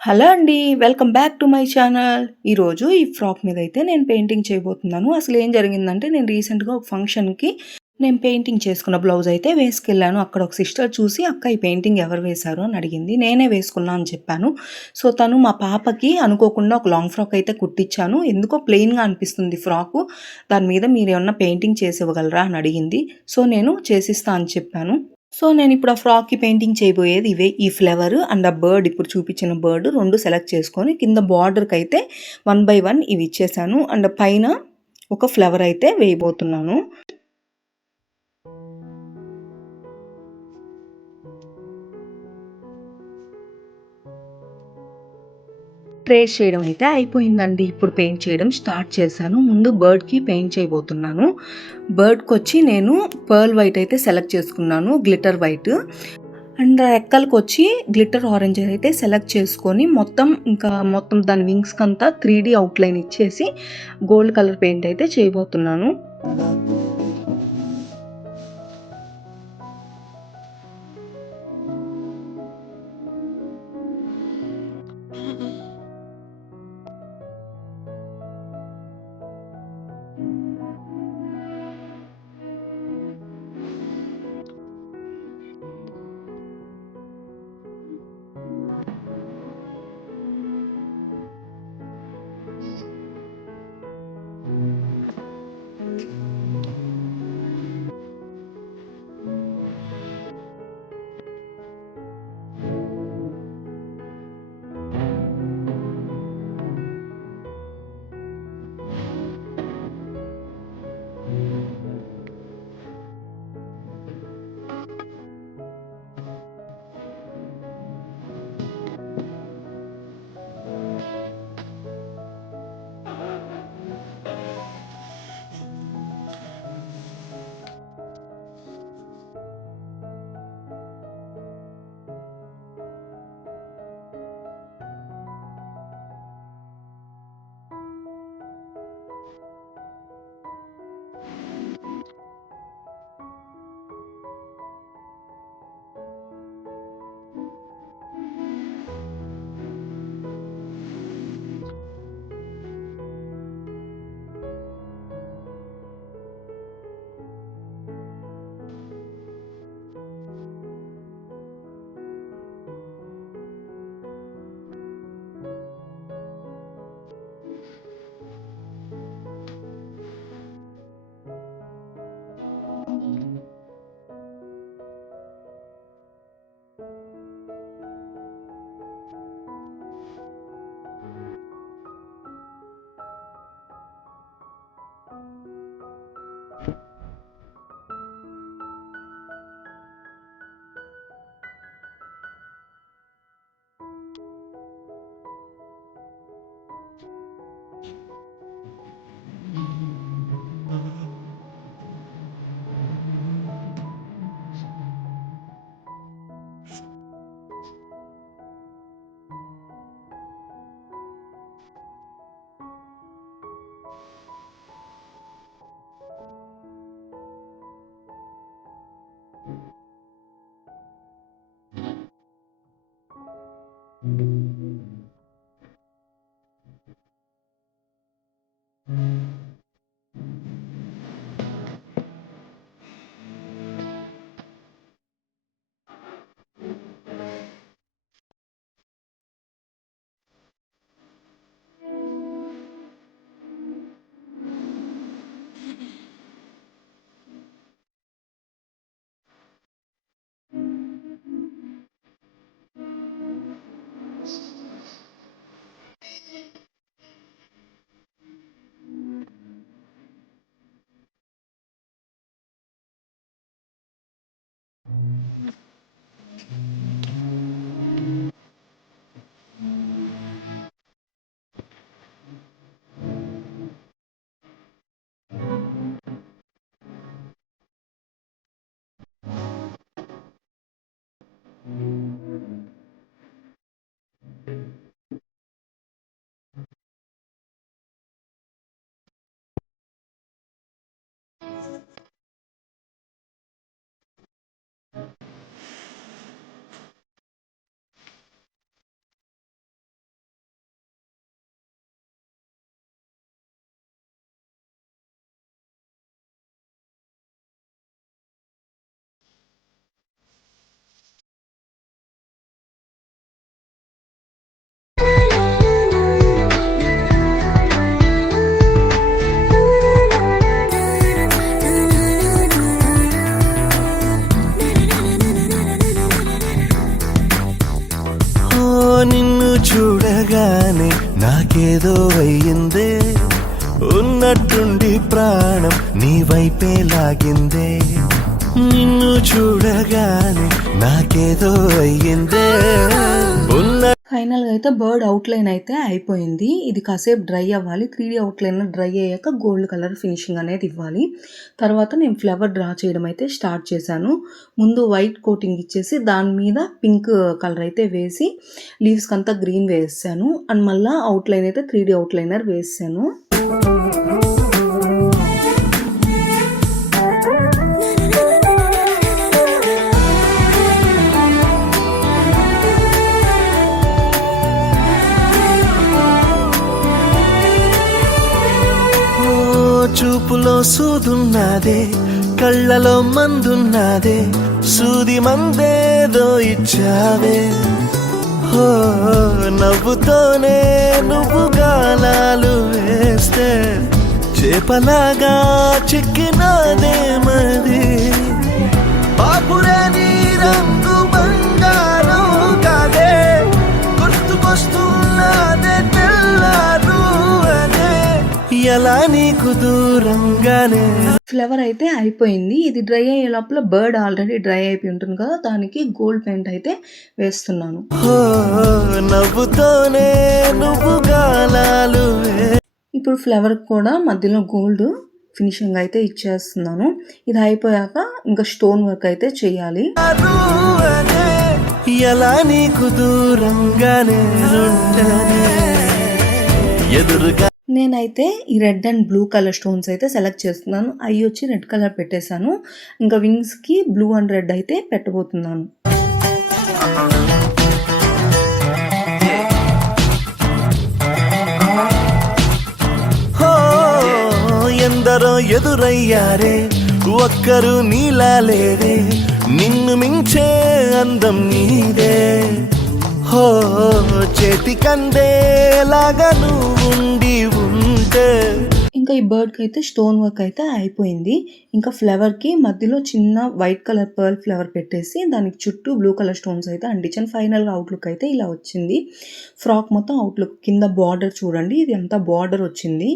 Hello అండి. Welcome back to my channel. ఈరోజు ఈ ఫ్రాక్ మీదయితే నేను పెయింటింగ్ చేయబోతున్నాను. అసలేం జరిగిందంటే నేను రీసెంట్‌గా ఒక ఫంక్షన్‌కి నేను పెయింటింగ్ చేసుకున్న బ్లౌజ్ అయితే వేసుకెళ్ళాను. అక్కడ ఒక సిస్టర్ చూసి "అక్క ఈ పెయింటింగ్ ఎవరు వేశారు?" అని అడిగింది. నేనే వేసుకున్నా అని చెప్పాను. సో, తను మా పాపకి అనుకోకుండా ఒక లాంగ్ ఫ్రాక్ అయితే కుట్టిచ్చాను. ఎందుకో ప్లెయిన్‌గా అనిపిస్తుంది ఫ్రాకు. దాని మీద మీరేమన్నా పెయింటింగ్ చేసివ్వగలరా అని అడిగింది. సో, నేను చేసిస్తా అని చెప్పాను. సో, నేనిప్పుడు ఆ ఫ్రాక్‌కి పెయింటింగ్ చేయబోయేది ఇవే. ఈ ఫ్లవర్ అండ్ ఆ బర్డ్ ఇప్పుడు చూపించిన బర్డ్ 2 సెలెక్ట్ చేసుకొని కింద బార్డర్‌కైతే 1 బై 1 ఇవి ఇచ్చేసాను. అండ్ పైన ఒక ఫ్లవర్ అయితే వేయబోతున్నాను. ట్రేస్ చేయడం అయితే అయిపోయిందండి. ఇప్పుడు పెయింట్ చేయడం స్టార్ట్ చేశాను. ముందు బర్డ్‌కి పెయింట్ చేయబోతున్నాను. బర్డ్‌కొచ్చి నేను పర్ల్ వైట్ అయితే సెలెక్ట్ చేసుకున్నాను. Glitter white. అండ్ రెక్కలకొచ్చి గ్లిటర్ ఆరెంజ్ అయితే సెలెక్ట్ చేసుకొని మొత్తం దాని వింగ్స్‌కంతా 3D అవుట్‌లైన్ ఇచ్చేసి గోల్డ్ కలర్ పెయింట్ అయితే చేయబోతున్నాను. నిన్ను చూడగానే నాకేదో అయ్యిందే, ఉన్నట్టుండి ప్రాణం నీ వైపే లాగిందే. నిన్ను చూడగానే నాకేదో అయ్యిందే. ఫైనల్గా అయితే బర్డ్ అవుట్లైన్ అయితే అయిపోయింది. ఇది కాసేపు డ్రై అవ్వాలి. 3D అవుట్లైన్ డ్రై అయ్యాక గోల్డ్ కలర్ ఫినిషింగ్ అనేది ఇవ్వాలి. తర్వాత నేను ఫ్లవర్ డ్రా చేయడం అయితే స్టార్ట్ చేశాను. ముందు వైట్ కోటింగ్ ఇచ్చేసి దాని మీద పింక్ కలర్ అయితే వేసి లీవ్స్కి అంతా గ్రీన్ వేసాను. అండ్ మళ్ళీ అవుట్లైన్ అయితే 3D అవుట్లైనర్ వేసాను. చూపులో సూదున్నదే, కళ్ళలో మందున్నదే, సూది మందేదో ఇచ్చావే. హో నవ్వుతోనే నువ్వు గాలాలు వేస్తే చేపలాగా చిక్కినాదే మది. పాపురే నీ రంగు బంగారం కాదే, గుర్తుకొస్తున్నదే తెల్లారు అదే, ఎలా నీకు దూరంగానే. ఫ్లవర్ అయితే అయిపోయింది. ఇది డ్రై అయ్యే లోపల బర్డ్ ఆల్రెడీ డ్రై అయిపోయి ఉంటుంది కదా, దానికి గోల్డ్ పెయింట్ అయితే వేస్తున్నాను. నవ్వుతోనే నువ్వు గాలాలు. ఇప్పుడు ఫ్లవర్ కూడా మధ్యలో గోల్డ్ ఫినిషింగ్ అయితే ఇచ్చేస్తున్నాను. ఇది అయిపోయాక ఇంకా స్టోన్ వర్క్ అయితే చేయాలి. ఎలా నీకు దూరంగానే ఎదురుగా. నేనైతే ఈ red and blue colour stones అయితే సెలెక్ట్ చేస్తున్నాను. అవి వచ్చి రెడ్ కలర్ పెట్టేశాను. ఇంకా వింగ్స్కి బ్లూ అండ్ రెడ్ అయితే పెట్టబోతున్నాను. ఎందరో ఎదురయ్యారే, ఒక్కరు నీలా లేరే, నిన్ను మించే అందం నీదే. హో చేతికందేలాగా నువ్వుండి ఉంటే. ఇంకా ఈ బర్డ్కి అయితే స్టోన్ వర్క్ అయితే అయిపోయింది. ఇంకా ఫ్లవర్కి మధ్యలో చిన్న వైట్ కలర్ పర్ల్ ఫ్లవర్ పెట్టేసి దానికి చుట్టూ బ్లూ కలర్ స్టోన్స్ అయితే అంటించాను. ఫైనల్గా అవుట్లుక్ అయితే ఇలా వచ్చింది. ఫ్రాక్ మొత్తం అవుట్లుక్. కింద బార్డర్ చూడండి, ఇది అంతా బార్డర్ వచ్చింది.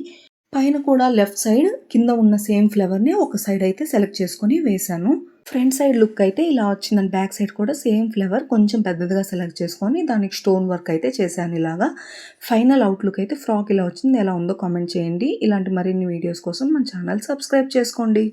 పైన కూడా లెఫ్ట్ సైడ్ కింద ఉన్న సేమ్ ఫ్లవర్ని ఒక సైడ్ అయితే సెలెక్ట్ చేసుకొని వేసాను. ఫ్రంట్ సైడ్ లుక్ అయితే ఇలా వచ్చిందని, బ్యాక్ సైడ్ కూడా సేమ్ ఫ్లవర్ కొంచెం పెద్దదిగా సెలెక్ట్ చేసుకొని దానికి స్టోన్ వర్క్ అయితే చేశాను ఇలాగా. ఫైనల్ అవుట్లుక్ అయితే ఫ్రాక్ ఇలా వచ్చింది. ఎలా ఉందో కామెంట్ చేయండి. ఇలాంటి మరిన్ని వీడియోస్ కోసం మన ఛానల్ సబ్స్క్రైబ్ చేసుకోండి.